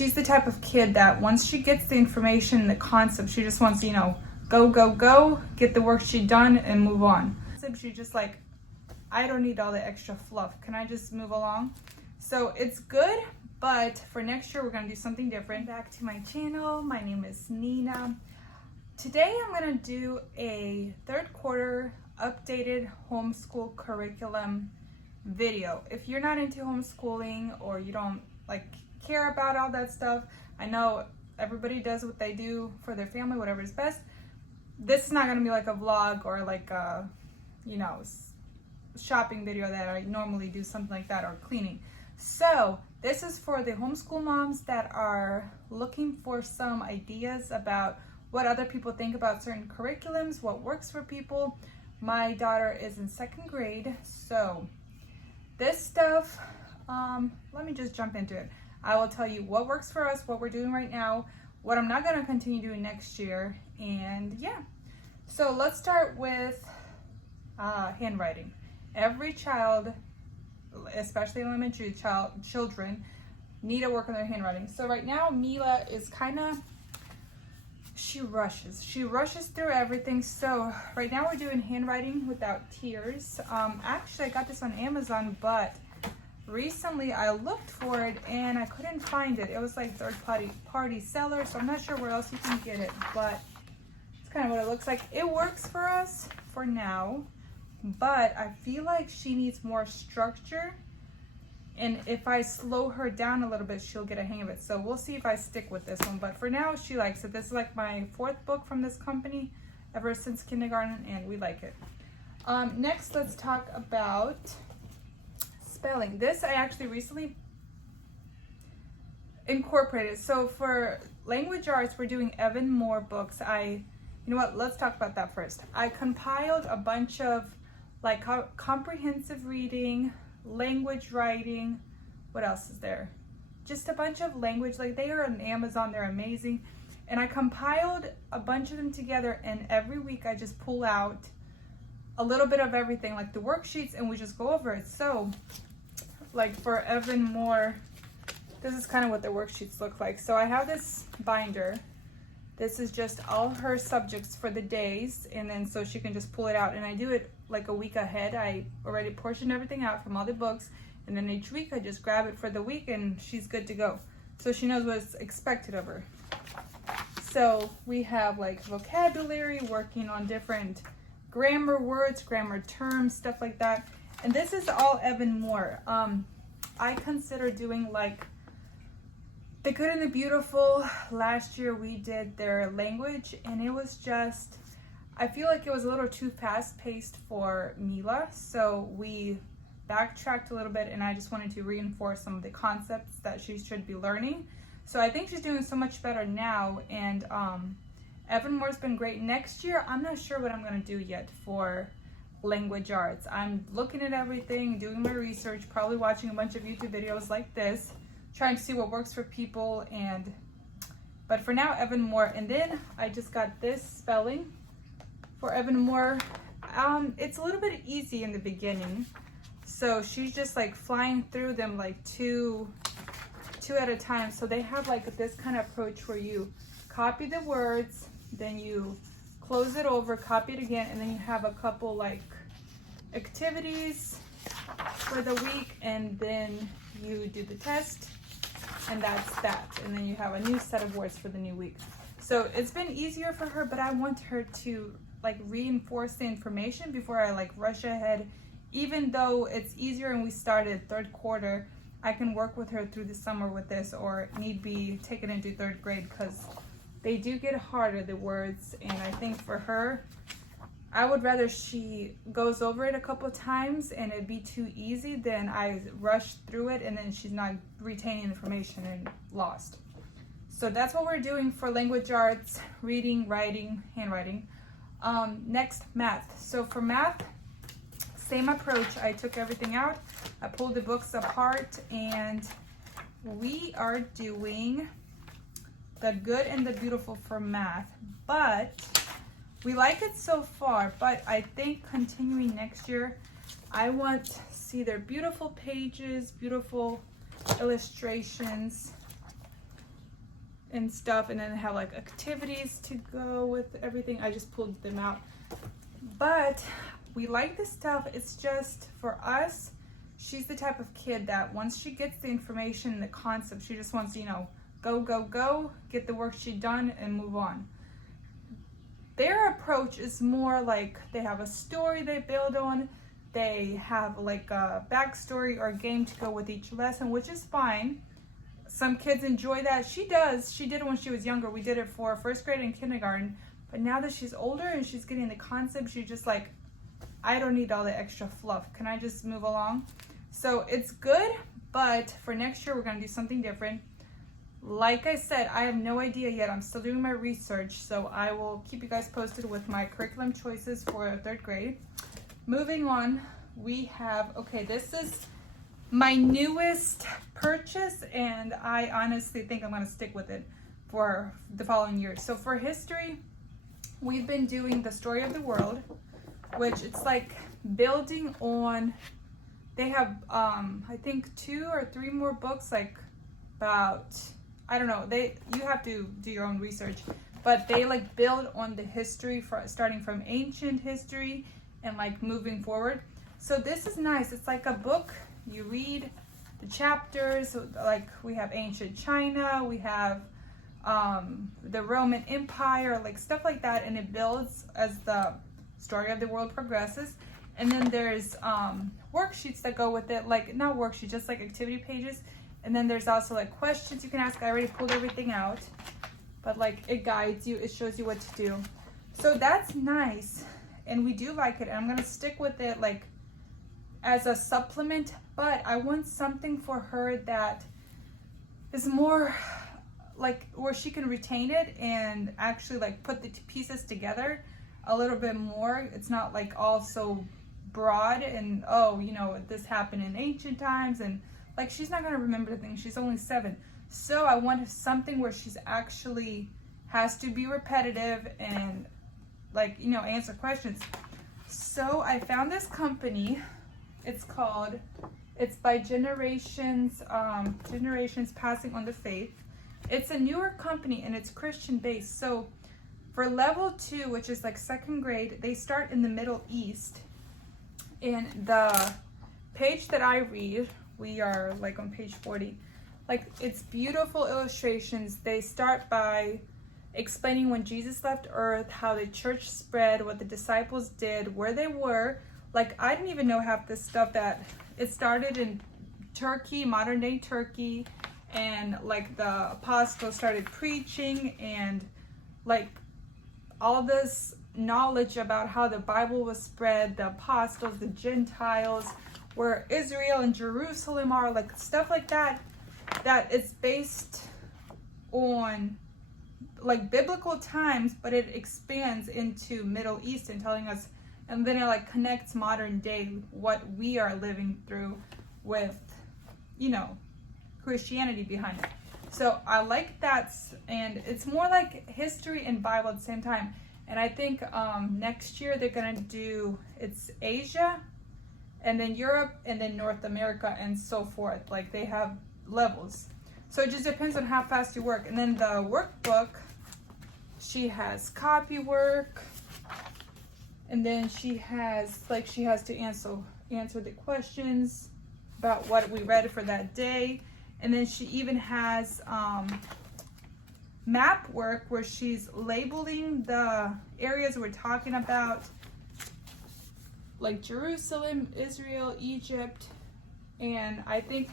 she's the type of kid that once she gets the information, the concept, she just wants to, you know, go, go, go, get the worksheet done and move on. She's just like, I don't need all the extra fluff. Can I just move along? So it's good, but for next year, we're gonna do something different. Back to my channel, my name is Nina. Today, I'm gonna do a third quarter updated homeschool curriculum video. If you're not into homeschooling or you don't like care about all that stuff, I know everybody does what they do for their family, whatever is best. This is not gonna be like a vlog or like a, you know, shopping video that I normally do, something like that, or cleaning. So this is for the homeschool moms that are looking for some ideas about what other people think about certain curriculums, what works for people. My daughter is in 2nd grade, so this stuff, let me just jump into it. I will tell you what works for us, what we're doing right now, what I'm not gonna continue doing next year, and yeah. So let's start with handwriting. Every child, especially elementary children, need to work on their handwriting. So right now, Mila is kind of, she rushes through everything. So right now we're doing handwriting without tears. Actually, I got this on Amazon, but recently I looked for it and I couldn't find it. It was like third-party seller, so I'm not sure where else you can get it, but it's kind of what it looks like. It works for us for now, but I feel like she needs more structure, and if I slow her down a little bit, she'll get a hang of it. So we'll see if I stick with this one, but for now she likes it. This is like my 4th book from this company ever since kindergarten, and we like it. Next, let's talk about spelling. This I actually recently incorporated. So for language arts, we're doing Evan Moore books. You know what, let's talk about that first. I compiled a bunch of like comprehensive reading, language writing, what else is there? Just a bunch of language, like they are on Amazon, they're amazing. And I compiled a bunch of them together, and every week I just pull out a little bit of everything, like the worksheets, and we just go over it. So like for Evan Moore, this is kind of what the worksheets look like. So I have this binder. This is just all her subjects for the days, and then so she can just pull it out. And I do it like a week ahead. I already portioned everything out from all the books, and then each week I just grab it for the week and she's good to go. So she knows what's expected of her. So we have like vocabulary, working on different grammar words, grammar terms, stuff like that. And this is all Evan Moore. I consider doing like The Good and the Beautiful. Last year we did their language, and it was just, I feel like it was a little too fast-paced for Mila, so we backtracked a little bit, and I just wanted to reinforce some of the concepts that she should be learning. So I think she's doing so much better now, and Evan Moore's been great. Next year, I'm not sure what I'm going to do yet for language arts. I'm looking at everything, doing my research, probably watching a bunch of YouTube videos like this, trying to see what works for people. But for now, Evan Moore. And then I just got this spelling for Evan Moore. It's a little bit easy in the beginning, so she's just like flying through them like two at a time. So they have like this kind of approach where you copy the words, then you close it over, copy it again, and then you have a couple like activities for the week, and then you do the test, and that's that. And then you have a new set of words for the new week. So it's been easier for her, but I want her to like reinforce the information before I like rush ahead. Even though it's easier and we started 3rd quarter, I can work with her through the summer with this, or need be take it into 3rd grade, because they do get harder, the words. And I think for her, I would rather she goes over it a couple of times and it'd be too easy than I rush through it and then she's not retaining information and lost. So that's what we're doing for language arts, reading, writing, handwriting. Next, math. So for math, same approach. I took everything out, I pulled the books apart, and we are doing The Good and the Beautiful for math. But we like it so far, but I think continuing next year, I want to see their beautiful pages, beautiful illustrations. and stuff, and then have like activities to go with everything. I just pulled them out, but we like this stuff. It's just for us, she's the type of kid that once she gets the information and the concept, she just wants to, go, get the worksheet done and move on. Their approach is more like they have a story they build on. They have like a backstory or a game to go with each lesson, which is fine. Some kids enjoy that. She does. She did it when she was younger. We did it for first grade and kindergarten. But now that she's older and she's getting the concept, she's just like, I don't need all the extra fluff. Can I just move along? So it's good, but for next year, we're going to do something different. Like I said, I have no idea yet. I'm still doing my research, so I will keep you guys posted with my curriculum choices for third grade. Moving on, we have, okay, this is my newest purchase, and I honestly think I'm going to stick with it for the following year. So for history, we've been doing the story of the world, which it's like building on, they have, I think 2 or 3 more books, like about, I don't know, you have to do your own research, but they like build on the history starting from ancient history and like moving forward. So this is nice. It's like a book. You read the chapters, like we have ancient China, we have the Roman Empire, like stuff like that, and it builds as the story of the world progresses. And then there's worksheets that go with it, like not worksheets, just like activity pages. And then there's also like questions you can ask. I already pulled everything out, but like it guides you, it shows you what to do. So that's nice, and we do like it, and I'm gonna stick with it like as a supplement, but I want something for her that is more like where she can retain it and actually like put the pieces together a little bit more. It's not like all so broad and, oh, this happened in ancient times, and like she's not going to remember things. She's only 7. So I want something where she's actually has to be repetitive and like, answer questions. So I found this company. It's by Generations Passing on the Faith. It's a newer company and it's Christian based. So for level 2, which is like 2nd grade, they start in the Middle East. And the page that I read, we are like on page 40. Like, it's beautiful illustrations. They start by explaining when Jesus left Earth, how the church spread, what the disciples did, where they were. Like, I didn't even know half this stuff, that it started in Turkey, modern day Turkey, and like the apostles started preaching, and like all this knowledge about how the Bible was spread, the apostles, the Gentiles, where Israel and Jerusalem are, like stuff like that, that it's based on like biblical times, but it expands into Middle East and telling us, and then it like connects modern day, what we are living through with, Christianity behind it. So I like that, and it's more like history and Bible at the same time. And I think next year they're gonna do, it's Asia, and then Europe, and then North America, and so forth. Like, they have levels. So it just depends on how fast you work. And then the workbook, she has copy work, and then she has to answer the questions about what we read for that day. And then she even has map work where she's labeling the areas we're talking about, like Jerusalem, Israel, Egypt. And I think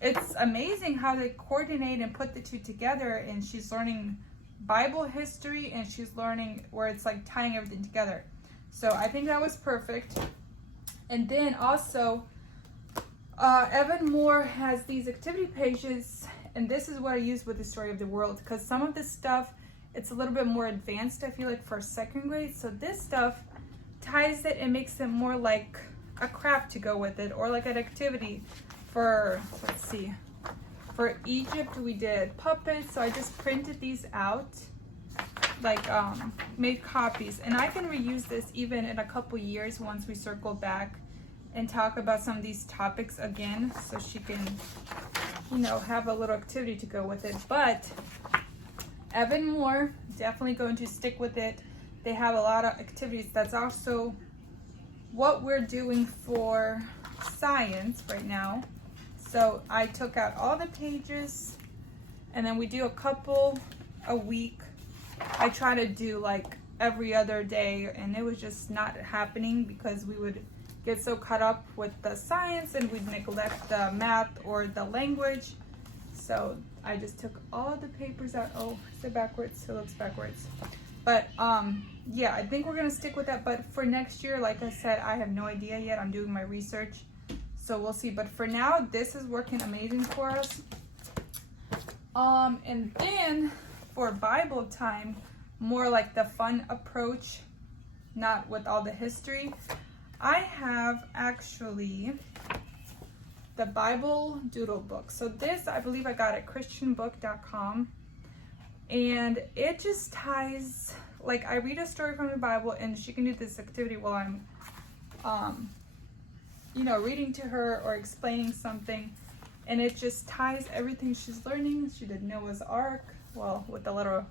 it's amazing how they coordinate and put the two together. And she's learning Bible history, and she's learning where it's like tying everything together. So I think that was perfect. And then also Evan Moore has these activity pages, and this is what I use with the story of the world, because some of this stuff, it's a little bit more advanced, I feel like, for 2nd grade. So this stuff ties it and makes it more like a craft to go with it, or like an activity. For, let's see, for Egypt we did puppets, so I just printed these out, like made copies, and I can reuse this even in a couple years once we circle back and talk about some of these topics again, so she can you know, have a little activity to go with it. But Evan Moore, definitely going to stick with it. They have a lot of activities. That's also what we're doing for science right now. So I took out all the pages, and then we do a couple a week. I try to do like every other day, and it was just not happening because we would get so caught up with the science and we'd neglect the math or the language. So I just took all the papers out. Oh, is it backwards? It looks backwards. But yeah, I think we're gonna stick with that. But for next year, like I said, I have no idea yet. I'm doing my research, so we'll see. But for now, this is working amazing for us. And then for Bible time, more like the fun approach, not with all the history. I have actually the Bible doodle book. So this, I believe I got at christianbook.com, and it just ties, like I read a story from the Bible and she can do this activity while I'm you know, reading to her or explaining something, and it just ties everything she's learning. She did Noah's Ark, well, with a little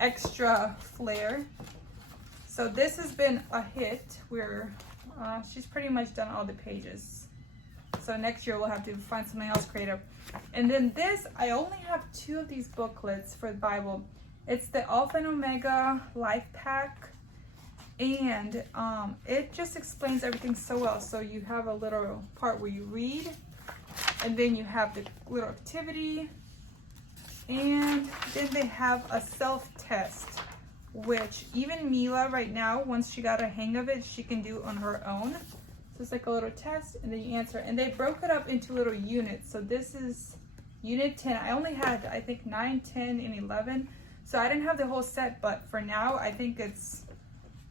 extra flair. So this has been a hit. She's pretty much done all the pages. So next year we'll have to find something else creative. And then this, I only have 2 of these booklets for the Bible. It's the Alpha and Omega Life Pack, and it just explains everything so well. So you have a little part where you read, and then you have the little activity, and then they have a self-test, which even Mila right now, once she got a hang of it, she can do on her own. So it's like a little test, and then you answer. And they broke it up into little units. So this is unit 10. I only had, I think, 9, 10, and 11. So I didn't have the whole set, but for now, I think it's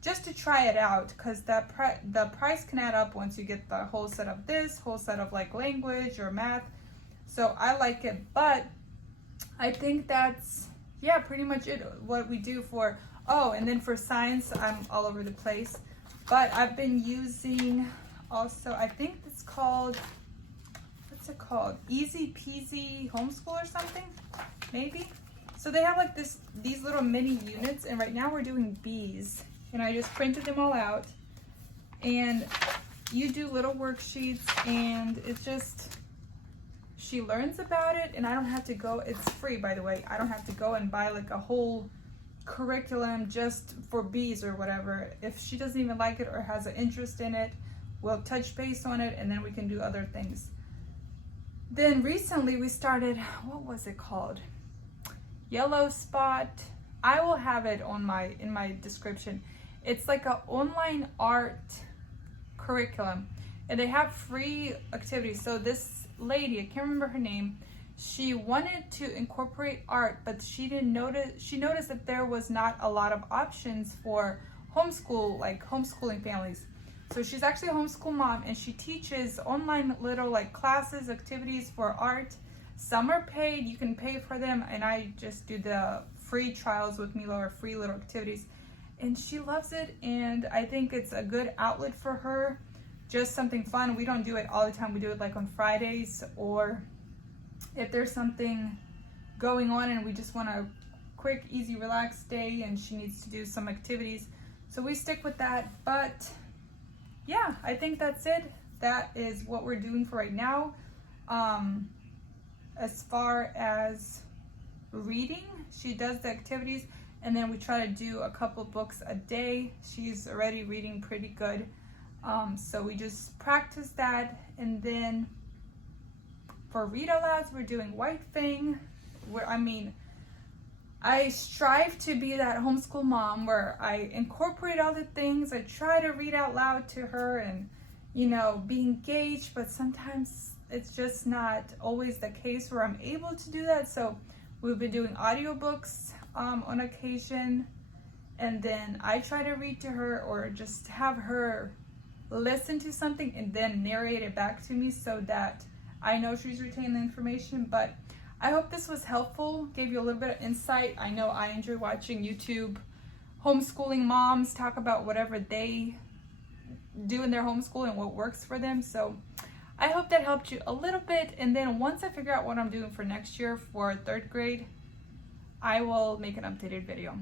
just to try it out, because the price can add up once you get the whole set of this, whole set of like language or math. So I like it, but I think that's, yeah, pretty much it, what we do for, oh, and then for science, I'm all over the place. But I've been using also, I think it's called, what's it called? Easy Peasy Homeschool or something, maybe? So they have like these little mini units, and right now we're doing bees. And I just printed them all out. And you do little worksheets, and it's just, she learns about it, and I don't have to go, it's free by the way, I don't have to go and buy like a whole curriculum just for bees or whatever. If she doesn't even like it or has an interest in it, we'll touch base on it, and then we can do other things. Then recently we started, what was it called? Yellow Spot. I will have it on in my description. It's like an online art curriculum, and they have free activities. So this lady, I can't remember her name, she wanted to incorporate art, but she noticed that there was not a lot of options for homeschooling families. So she's actually a homeschool mom, and she teaches online little like classes, activities for art. Some are paid, you can pay for them, and I just do the free trials with Mila, or free little activities. And she loves it, and I think it's a good outlet for her, just something fun. We don't do it all the time. We do it like on Fridays, or if there's something going on and we just want a quick, easy, relaxed day and she needs to do some activities. So we stick with that. But yeah, I think that's it. That is what we're doing for right now. As far as reading, she does the activities, and then we try to do a couple books a day. She's already reading pretty good. So we just practice that. And then for read alouds, we're doing White Fang. I strive to be that homeschool mom where I incorporate all the things. I try to read out loud to her and, you know, be engaged, but sometimes it's just not always the case where I'm able to do that. So we've been doing audiobooks on occasion, and then I try to read to her or just have her listen to something and then narrate it back to me so that I know she's retaining the information. But I hope this was helpful, gave you a little bit of insight. I know I enjoy watching YouTube homeschooling moms talk about whatever they do in their homeschool and what works for them. So I hope that helped you a little bit, and then once I figure out what I'm doing for next year for 3rd grade, I will make an updated video.